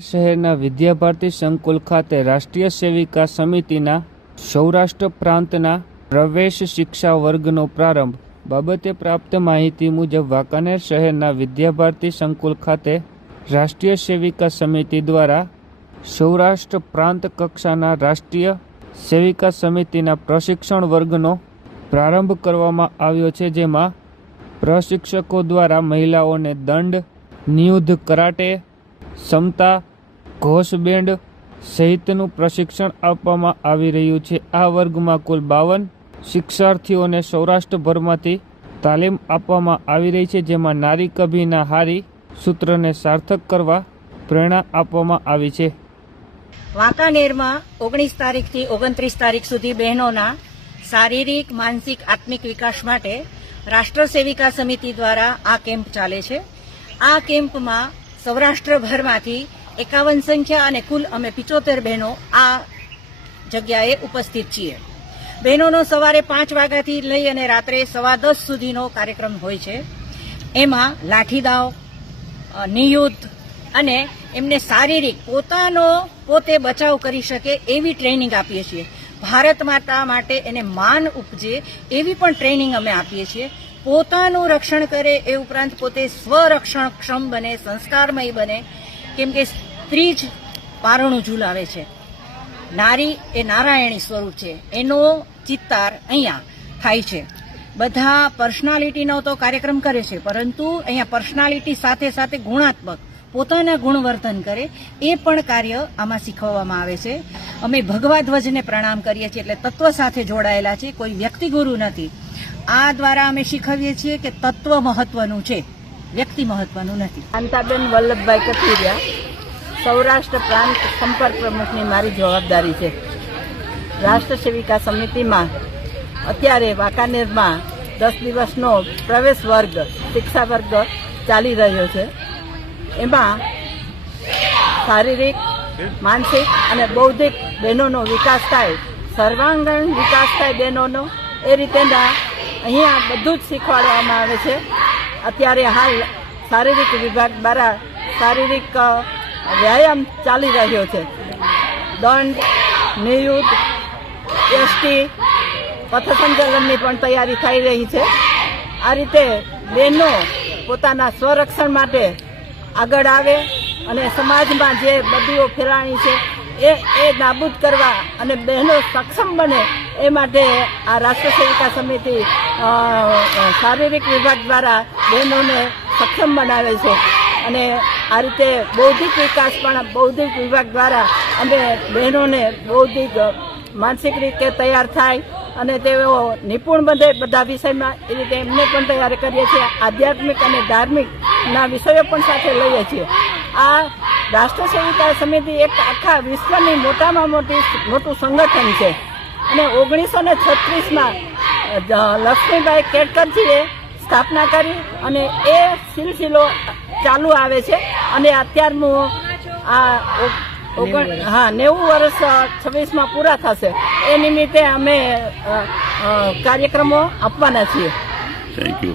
શહેરના વિદ્યાભારતી સંકુલ ખાતે રાષ્ટ્રીય સેવિકા સમિતિના સૌરાષ્ટ્ર પ્રાંતના પ્રવેશ શિક્ષા વર્ગનો પ્રારંભ બાબતે પ્રાપ્ત માહિતી મુજબ વાંકાનેર શહેરના વિદ્યાભારતી સંકુલ ખાતે રાષ્ટ્રીય સેવિકા સમિતિ દ્વારા સૌરાષ્ટ્ર પ્રાંત કક્ષાના રાષ્ટ્રીય સેવિકા સમિતિના પ્રશિક્ષણ વર્ગનો પ્રારંભ કરવામાં આવ્યો છે, જેમાં પ્રશિક્ષકો દ્વારા મહિલાઓને દંડ, નિયુદ્ધ કરાટે, સમતા, ઘોષ બેન્ડ સહિતનું પ્રશિક્ષણ આપવામાં આવી રહ્યું છે। આ વર્ગમાં કુલ 52 શિક્ષાર્થીઓને સૌરાષ્ટ્રભરમાંથી તાલીમ આપવામાં આવી રહી છે, જેમાં નારી કભીના હારી સૂત્રને સાર્થક કરવા પ્રેરણા આપવામાં આવી છે। વાંકાનેરમાં 19 તારીખથી 29 તારીખ સુધી બહેનોના શારીરિક, માનસિક, આત્મિક વિકાસ માટે રાષ્ટ્ર સેવિકા સમિતિ દ્વારા આ કેમ્પ ચાલે છે। આ કેમ્પમાં સૌરાષ્ટ્રભરમાંથી 51 સંખ્યા અને કુલ અમે 75 બહેનો આ જગ્યાએ ઉપસ્થિત છીએ। બહેનોનો સવારે 5 વાગ્યાથી લઈ અને રાત્રે 10:15 સુધીનો કાર્યક્રમ હોય છે। એમાં લાઠીદાવ, નિયુદ્ધ અને એમને શારીરિક પોતે બચાવ કરી શકે એવી ટ્રેનિંગ આપીએ છીએ। ભારત માતા માટે એને માન ઉપજે એવી પણ ટ્રેનિંગ અમે આપીએ છીએ। પોતાનું રક્ષણ કરે એ ઉપરાંત પોતે સ્વરક્ષણક્ષમ બને, સંસ્કારમય બને, કેમ કે સ્ત્રી જ પારણું ઝૂલાવે છે। નારી એ નારાયણી સ્વરૂપ છે, એનો ચિત્તાર અહીંયા થાય છે। બધા પર્સનાલિટીનો તો કાર્યક્રમ કરે છે, પરંતુ અહીંયા પર્સનાલિટી સાથે સાથે ગુણાત્મક પોતાના ગુણવર્ધન કરે એ પણ કાર્ય આમાં શીખવવામાં આવે છે। અમે ભગવા ધ્વજને પ્રણામ કરીએ છીએ, એટલે તત્વ સાથે જોડાયેલા છે, કોઈ વ્યક્તિ ગુરુ નથી। આ દ્વારા અમે શીખવીએ છીએ કે તત્વ મહત્વનું છે, વ્યક્તિ મહત્વનું નથી। શાંતાબેન વલ્લભભાઈ કથિરિયા, સૌરાષ્ટ્ર પ્રાંત સંપર્ક પ્રમુખની મારી જવાબદારી છે। રાષ્ટ્ર સેવિકા સમિતિમાં અત્યારે વાંકાનેરમાં 10 દિવસનો પ્રવેશ વર્ગ, શિક્ષા વર્ગ ચાલી રહ્યો છે। એમાં શારીરિક, માનસિક અને બૌદ્ધિક બહેનોનો વિકાસ થાય, સર્વાંગણ વિકાસ થાય બહેનોનો, એ રીતેના અહીંયા બધું જ શીખવાડવામાં આવે છે। અત્યારે હાલ શારીરિક વિભાગ દ્વારા શારીરિક વ્યાયામ ચાલી રહ્યો છે। દંડ, નિયુદ્ધ, એસટી, પથસંચલનની પણ તૈયારી થઈ રહી છે। આ રીતે બહેનો પોતાના સ્વરક્ષણ માટે આગળ આવે અને સમાજમાં જે બદીઓ ફેલાણી છે એ નાબૂદ કરવા અને બહેનો સક્ષમ બને એ માટે આ રાષ્ટ્ર સેવિકા સમિતિ શારીરિક વિભાગ દ્વારા બહેનોને સક્ષમ બનાવે છે। અને આ રીતે બૌદ્ધિક વિકાસ પણ બૌદ્ધિક વિભાગ દ્વારા અમે બહેનોને બૌદ્ધિક, માનસિક રીતે તૈયાર થાય અને તેઓ નિપુણ બને બધા વિષયમાં, એ રીતે એમને પણ તૈયાર કરીએ છીએ। આધ્યાત્મિક અને ધાર્મિકના વિષયો પણ સાથે લઈએ છીએ। આ રાષ્ટ્ર સેવિકા સમિતિ એક આખા વિશ્વની મોટામાં મોટું સંગઠન છે અને 1936માં લક્ષ્મીબાઈ કેળકરજીએ સ્થાપના કરી અને એ સિલસિલો ચાલુ આવે છે અને અત્યારનું આ 90 વર્ષ 26માં પૂરા થશે એ નિમિત્તે અમે કાર્યક્રમો આપવાના છીએ। Thank you.